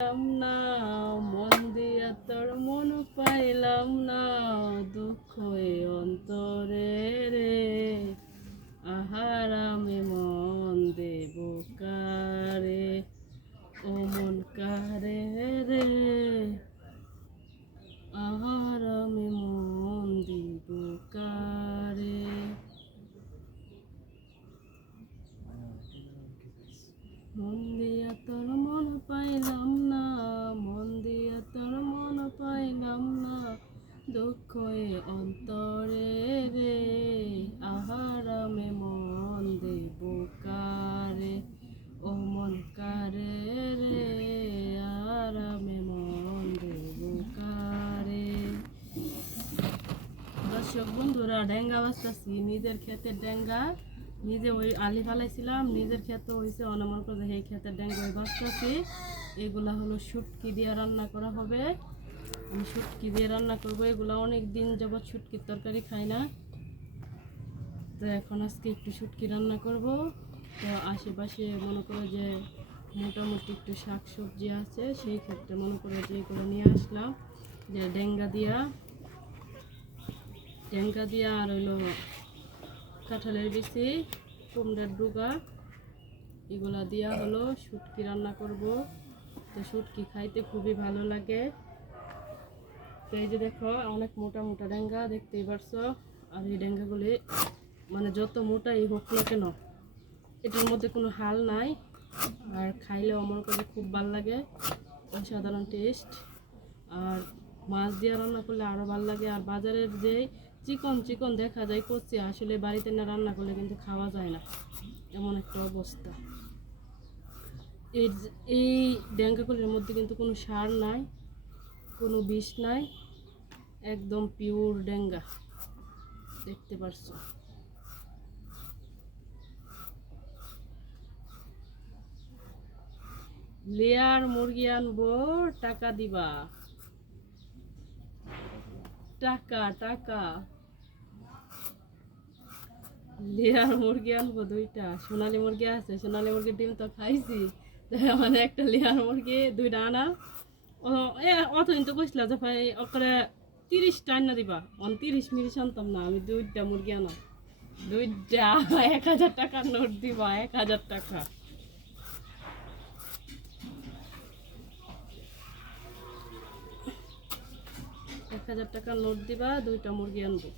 পাইলাম না, মন দিয়া তোর মন পাইলাম না, দুঃখ এ অন্তরে রে, আহার আমি মন দেব কারে, ও মন কারে রে, আহার আমি মন দিব কারে। মন দিয়া তোর মন পাইলাম না, মন দিয়া তোর মন পাইলাম না, দুঃখ এ অন্তরে রে, আহার আমি মন দেব কারে, ও মন কারে রে, আর আমি মন দেব কারে। দর্শক বন্ধুরা, ডেঙ্গা বাঁচতেছি, নিজের ক্ষেতের ডেঙ্গা, নিজে ওই আলি ফালাইছিলাম, নিজের ক্ষেত হয়েছে অনমন করে, এই ক্ষেতের ডেঙ্গা ওই বাঁচতেছি। এগুলা হলো শুটকি দিয়ে রান্না করা হবে, আমি শুটকি দিয়ে রান্না করবো। এগুলা অনেক দিন যাবৎ শুটকির তরকারি খাই না, তো এখন আজকে একটু শুটকি রান্না করব। তো আশেপাশে মনে করো যে মোটামুটি একটু শাক সবজি আছে, সেই ক্ষেত্রে মনে করো যে এগুলো নিয়ে আসলাম, যে ডেঙ্গা দিয়া আর হইলো কাঁঠালের বিচি, কুমড়ার ডুগা, এগুলা দিয়া হলো শুটকি রান্না করব। তো শুটকি খাইতে খুবই ভালো লাগে। তো এই যে দেখো, অনেক মোটা মোটা ডেঙ্গা দেখতেই পারছো। আর এই ডেঙ্গাগুলি মানে যত মোটাই হোক না কেন, এটার মধ্যে কোনো হাল নাই, আর খাইলেও আমার কাছে খুব ভালো লাগে, অসাধারণ টেস্ট। আর মাছ দিয়ে রান্না করলে আরও ভালো লাগে। আর বাজারের যে চিকন চিকন দেখা যায় কচি, আসলে বাড়িতে না রান্না করলে কিন্তু খাওয়া যায় না, এমন একটা অবস্থা। এই ডেঙ্গাগুলির মধ্যে কিন্তু কোনো সার নাই, কোনো বিষ নাই, একদম পিওর ডেঙ্গা, দেখতে পারছো। লেয়ার মুরগি আনবো, টাকা দিবা, টাকা টাকা। লেয়ার মুরগি আনবো দুইটা, সোনালি মুরগি আছে, সোনালি মুরগির ডিম তো খাইছি, মানে একটা লেয়ার মুরগি দুইটা আনা। অত কিন্তু কইছিল যে ভাই ওকে 30টা আনা দিবা, 30 মিনিট আনতাম না আমি, দুইটা মুরগি আনা, দুইটা 1000 টাকার নোট দিবা, 1000 টাকা। 1000 টাকার নোট দিবা, দুইটা মুরগি আনবো।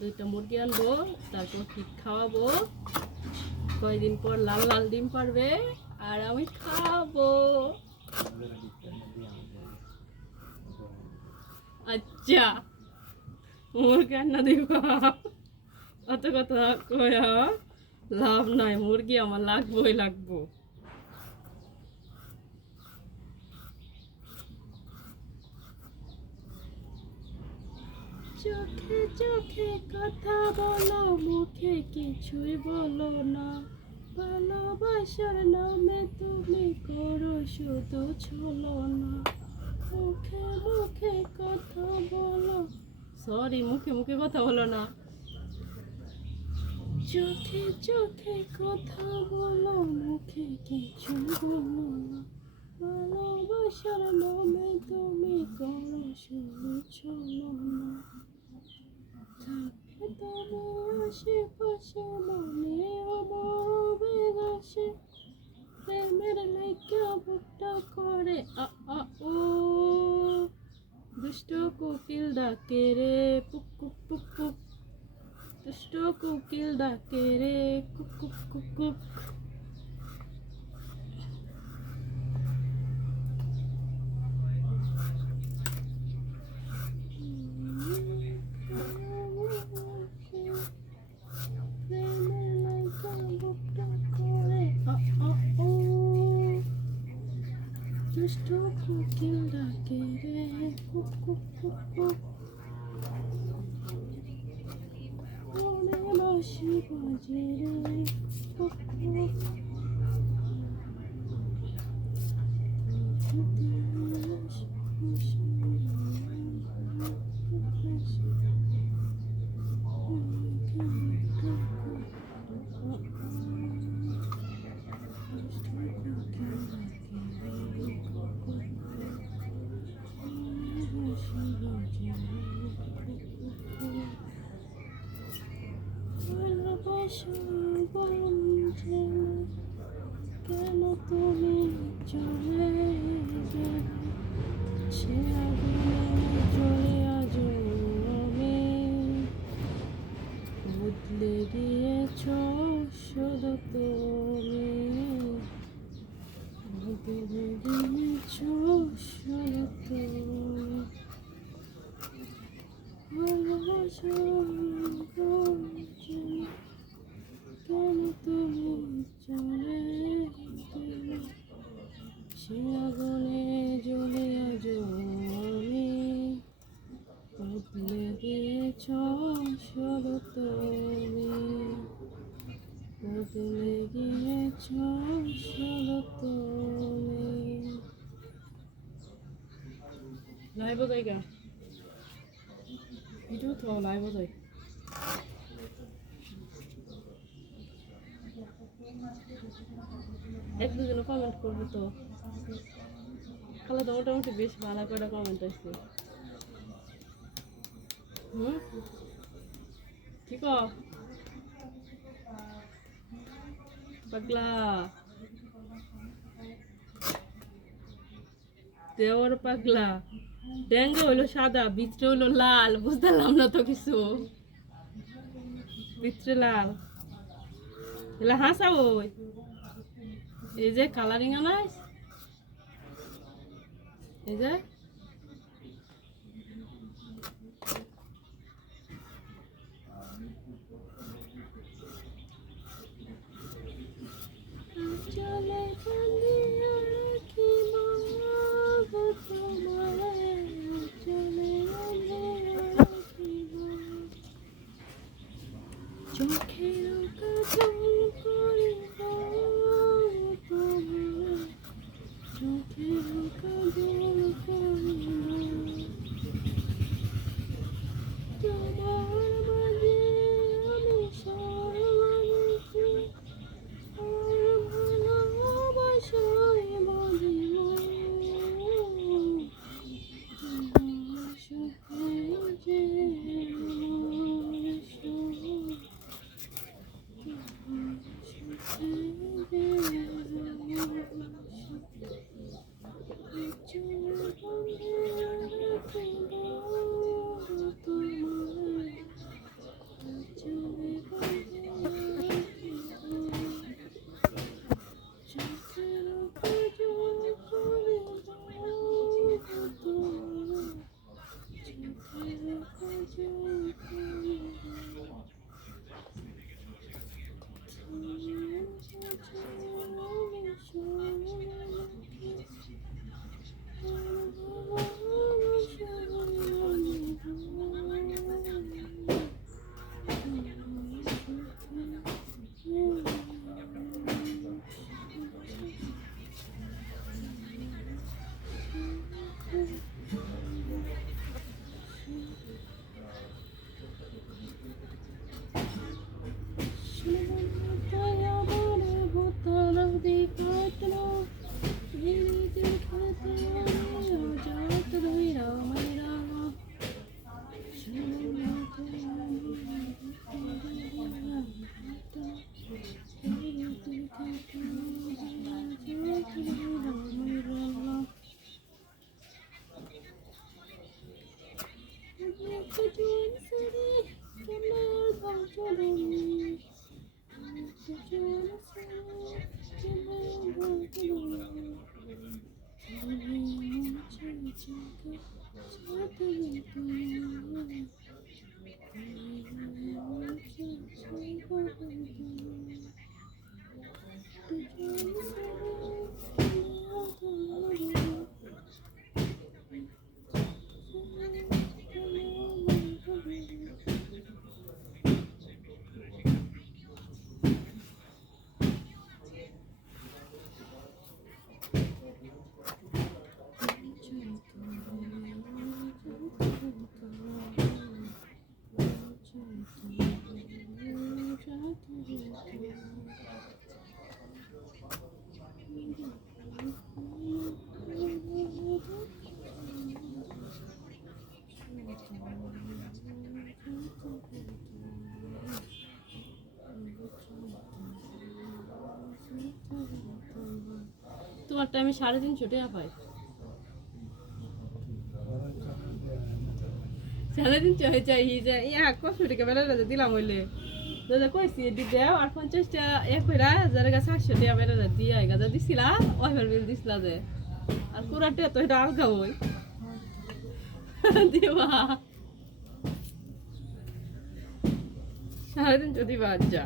দুইটা মুরগি আনবো, তারপর ঠিক খাওয়াবো, কয়দিন পর লাল লাল ডিম পারবে আর আমি খাবো। আচ্ছা, মুরগি রান্না দিবা, অত কথা কয়া লাভ নাই, মুরগি আমার লাগবোই লাগবো। চোখে চোখে কথা বলো, মুখে কিছুই বলো না, ভালোবাসার নামে তুমি করো শুধু ছলনা, মুখে মুখে কথা বলো, সরি মুখে মুখে কথা বলো না, চোখে চোখে কথা বলো, মুখে কিছু বলো না, ভালোবাসার নামে তুমি করো শুধু ছলনা, থাকে তবে আশেপাশে মনে আমার বেগ আসে, প্রেমের লাইকা বুকটা করে আ আ ও, দুষ্ট কোকিল ডাকে রে পুক পুক পুক পুক, দুষ্ট কোকিল ডাকে রে কুক কুক কুক কুক। দুষ্ট কোকিল ডাকে রে কুক কুক কুক কুক, মনে বাঁশি বাজে রে কুক কুক। ভালোবাসা কেন তুমি চলে গেলে সে আগুনে জ্বলে আজ আমি বদলে গিয়েছ শুধু তুমি বদলে গিয়েছ শুধু তুমি ভালোবাসা কেন তুমি চলে গেলে সে আগুনে জ্বলে আজ আমি বদলে গিয়েছ শুধু তুমি বদলে গিয়েছ শুধু তুমি লাইভ জায়গা ভিডিও তো লাইভ যায় এক দুজনে কমেন্ট করবো তো খালা তো মোটামুটি বেশ ভালো করে কমেন্ট আসছে ঠিক পাগলা দেওয়ার পাগলা ড্যাঙ্গা হইলো সাদা ভিতরে হইলো লাল বুঝলাম না তো কিছু ভিতরে লাল এলা হাসা ওই এই যে কালারিং আনাইস এই যে চলে কান্দিয়া রাখি মা তোমারে চলে রাখি মা চোখের কাজল করিব তোমারে চোখের কাজল করিব তোমার মাঝে আমি সর্বানিছি আর ভালোবাসায় বাঁধিব তোমার সুখে যে তোমারটা আমি 350 টাকা পাই। 350 হয়ে যায় যে কষ্ট টাকা বেলা দিলাম হইলে দাদা কইছি দিদেও আর 50টা এক কইরা যারা 700 টাকা বেলা দিয়া গাদা দিছিলা ওইবার বিল দিছিলা যে আর পুরাটা তো এটা আলগা হই দিবা 350 দিবা আচ্ছা।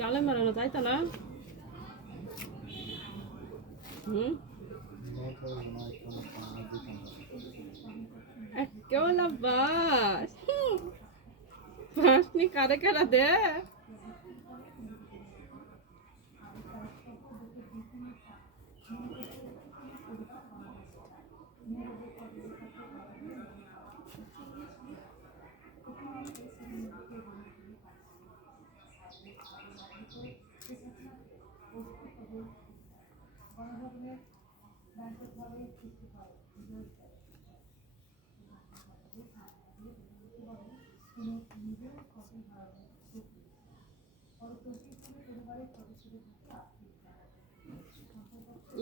কালে মারানো যাইতো না কেউ বাস বাস নি কারে কারা দে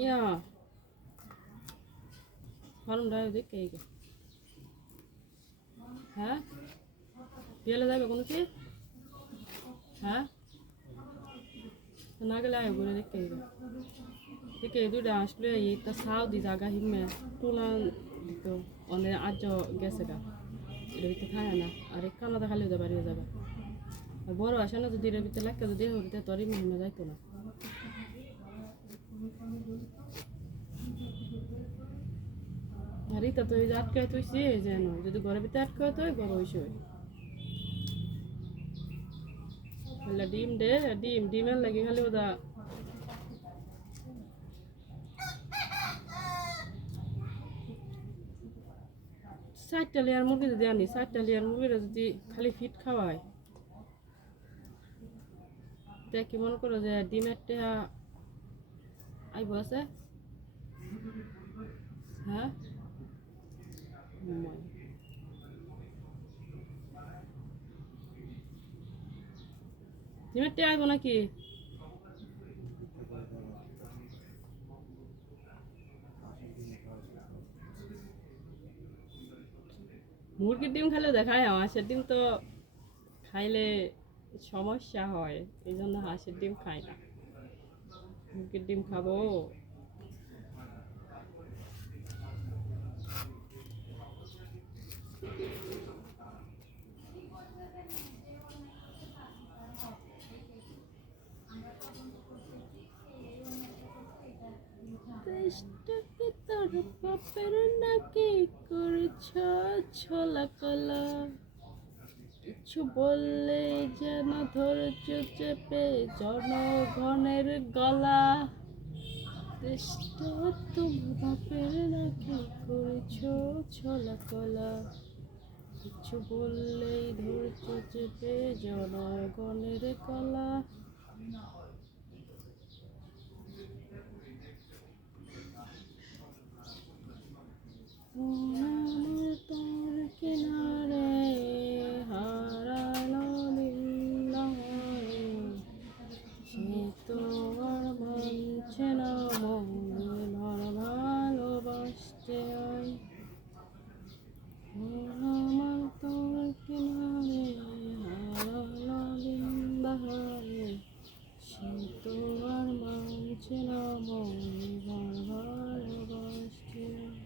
ইয়া ফার্ম ড্রাইভ দেখে হ্যাঁ বিয়েলে যাবে কোনো কি হ্যাঁ না গেলে আয় করে দেখে দেখে দুইটা আসলে একটা সাউ দি জায়গা হিমে তুলা দিত অনেক আজ গেছে গা এটা ভিতরে খায় না আর এক কানাদা খালি ওদের বাড়িয়ে যাবে আর বড় আসে না যদি এর ভিতরে লাগে যদি হতে তোরই মহিমা যাইতো না আর এটা তো এই যে আটকায় তুইছি যেন যদি ঘরের ভিতরে আটকায় তো ঘর হইছে ডিম দে ডিমের লাগে খালি ওদা চারটা লেয়ার মুরগি যদি আনি 4টা লেয়ার মুরগিরা যদি খালি ফিট খাওয়ায় তে কি মনে করো যে ডিমের টেহা আইব আছে? হ্যাঁ ডিমের টেহা আইব নাকি? মুরগির ডিম খাইলে দেখায়, হাঁসের ডিম তো খাইলে সমস্যা হয়, এই জন্য হাঁসের ডিম খাই না। মুরগির ডিম খাবো। দেশটাকে তোর বাপের নাকি করেছ ছলা কলা, কিছু বললেই যেন ধৈর্য চেপে জনগণের গলা। দেশটা তোমার বাপের নাকি করেছ ছলা কলা, কিছু বললেই ধৈর্য চেপে জনগণের গলা। আমার তোর কিনারে হারালো নিলয়, সে তো আর মানছে না মন ভালোবাসতে হয়। আমার তোর কিনারে হারালো নিলয়, সে তো আর মানছে না মন ভালোবাসতে হয়।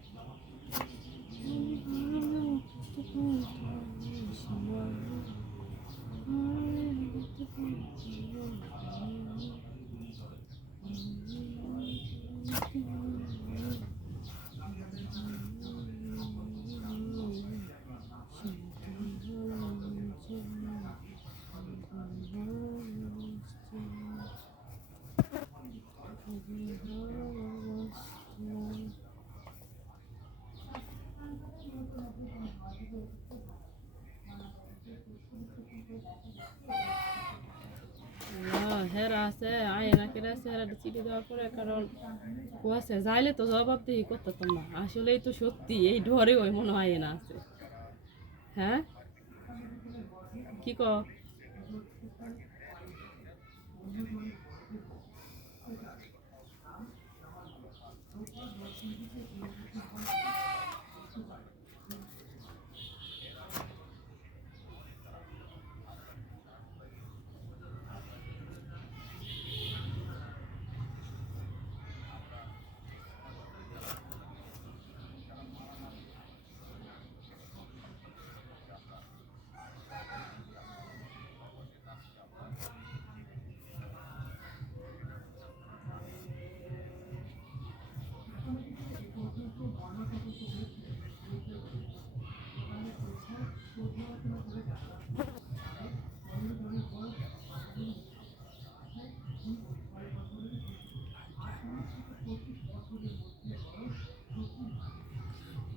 হেরা আছে আয়না কেটে আছে, হেরা চিঠি দেওয়ার পরে, কারণ কুয়াশা যাইলে তো জবাবদিহি করতাম না। আসলেই তো সত্যি এই ডরে ওই মনে হয় না আছে। হ্যাঁ কি ক?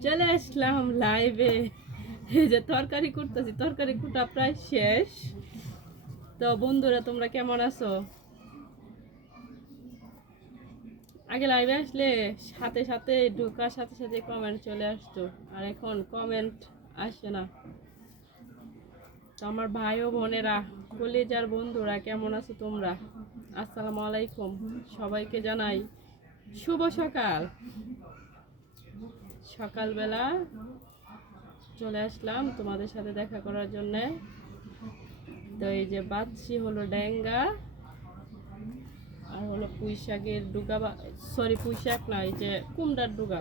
চলে আসলাম লাইভে। এই যে তরকারি করতেছি, তরকারি কুটা প্রায় শেষ। তো বন্ধুরা তোমরা কেমন আছো? আগে লাইভে আসলে সাথে সাথে ঢোকার সাথে সাথে কমেন্ট চলে আসতো, আর এখন কমেন্ট আসে না। তো আমার ভাই ও বোনেরা, কলিজার বন্ধুরা কেমন আছো তোমরা? আসসালামু আলাইকুম, সবাইকে জানাই শুভ সকাল। সকালবেলা চলে আসলাম তোমাদের সাথে দেখা করার জন্য। তো এই যে বাচ্চি হলো ডেঙ্গা, আর হলো পুঁই শাকের ডুগা, সরি পুঁই শাক না, এই যে কুমড়ার ডুগা।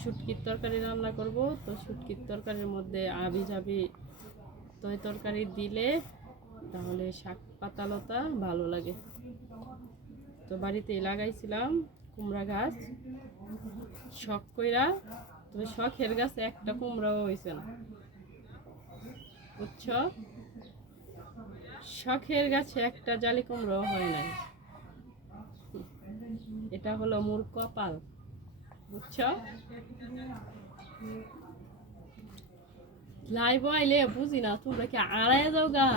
শুটকির তরকারি রান্না করব। তো শুটকির তরকারির মধ্যে আবি যাবি তৈ তরকারি দিলে তাহলে শাক পাতালতা ভালো লাগে। তো বাড়িতেই লাগাইছিলাম কুমড়া গাছ, শখ কইরা। তবে শখের গাছে একটা কুমড়াও হয়েছে না, বুঝছ? শখের গাছে একটা জালি কুমড়াও হয় নাই। এটা হলো মোর কপাল, বুঝছ? লাইভ আইলে বুঝি না তোমরা কি আড়াই যাও গা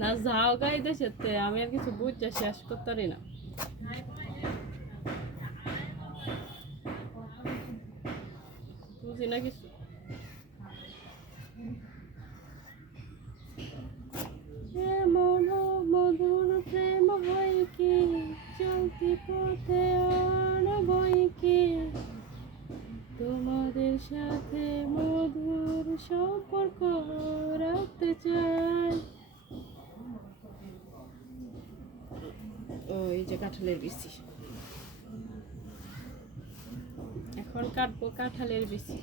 না যাও গা এই দেশেতে, আমি আর কিছু বুঝতে শেষ করতে পারি না। বুঝি না কিছু। এমন মধুর প্রেম হয় কি, চলতি পথে আর বই কি, তোমাদের সাথে মধুর সম্পর্ক রাখতে চাই। ওই যে কাঁঠালের বিচি, এখন কাটবো কাঁঠালের বিচি।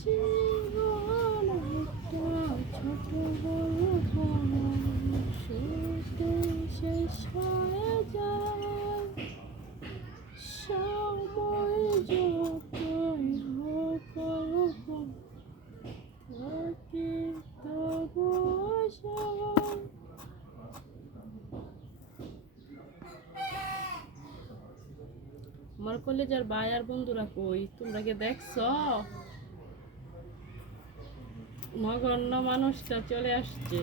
জীবন একটা ছোট গল্প, শুরুতে শেষ হয়ে যায়, সময় যতই হোক অল্প, থাকে তবু আশায়। আমার কলেজের ভাই আর বন্ধুরা কই, তোমরা কি দেখছো? নগণ্য মানুষটা চলে আসছে।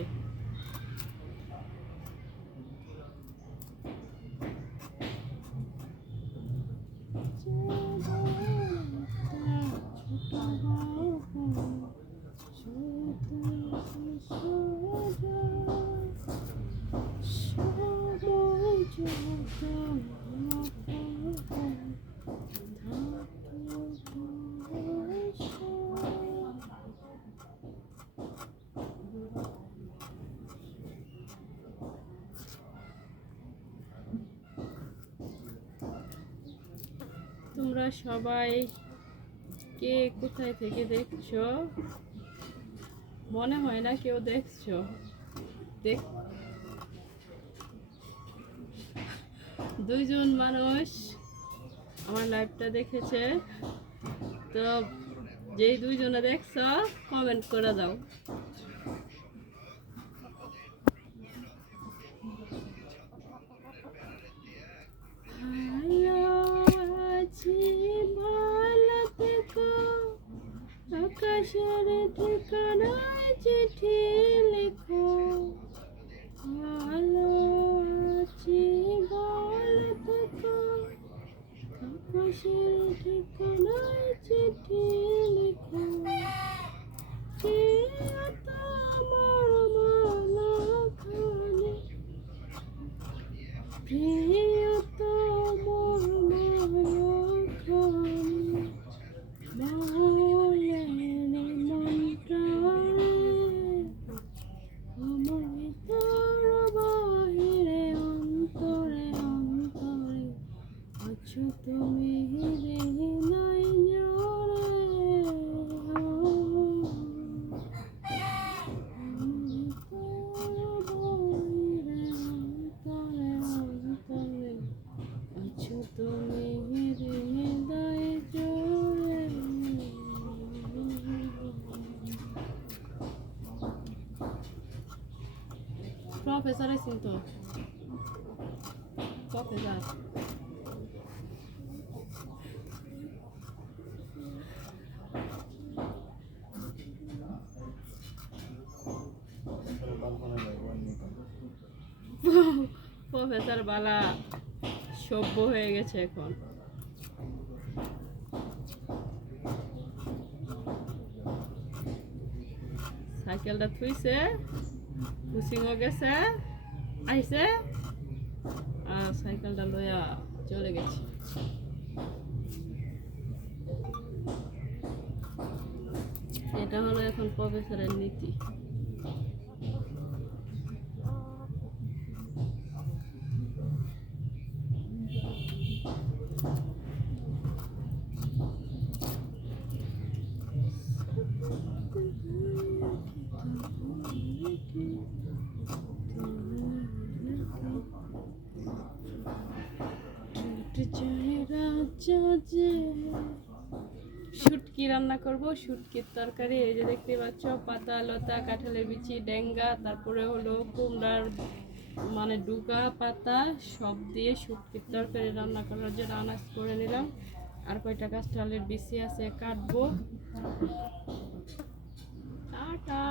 তোমরা সবাই কে কোথায় থেকে দেখছো? মনে হয় না কেউ দেখছো। দুইজন মানুষ আমার লাইভটা দেখেছে, তো যেই দুইজনে দেখছো কমেন্ট করে দাও। আকাশের ঠিকানায় চিঠি লেখো, ভালো আছি ভালো থেকো। আকাশের ঠিকানায় চিঠি লেখো, কে তোমার মালা খানে, প্রিয় তোমার মালা খানে, তুমি নাই প্রফেসর আছেন তো, প্রফেসর প্রফেসর বালা সভ্য হয়ে গেছে এখন। সাইকেলটা থুইছে, কুচিংও গেছে, আইছে আর সাইকেলটা লইয়া চলে গেছে। এটা হলো এখন প্রফেসরের নীতি। শুটকি রান্না করব, শুটকির তরকারি। এই যে দেখতে পাচ্ছ, পাতা লতা, কাঁঠালের বিচি, ডেঙ্গা, তারপরে হলো কুমড়ার মানে ডুগা পাতা সব দিয়ে শুটকির তরকারি রান্না করার জন্য আনাজ করে নিলাম। আর কয়টা কাঁঠালের বিচি আছে কাটবো। টাটা।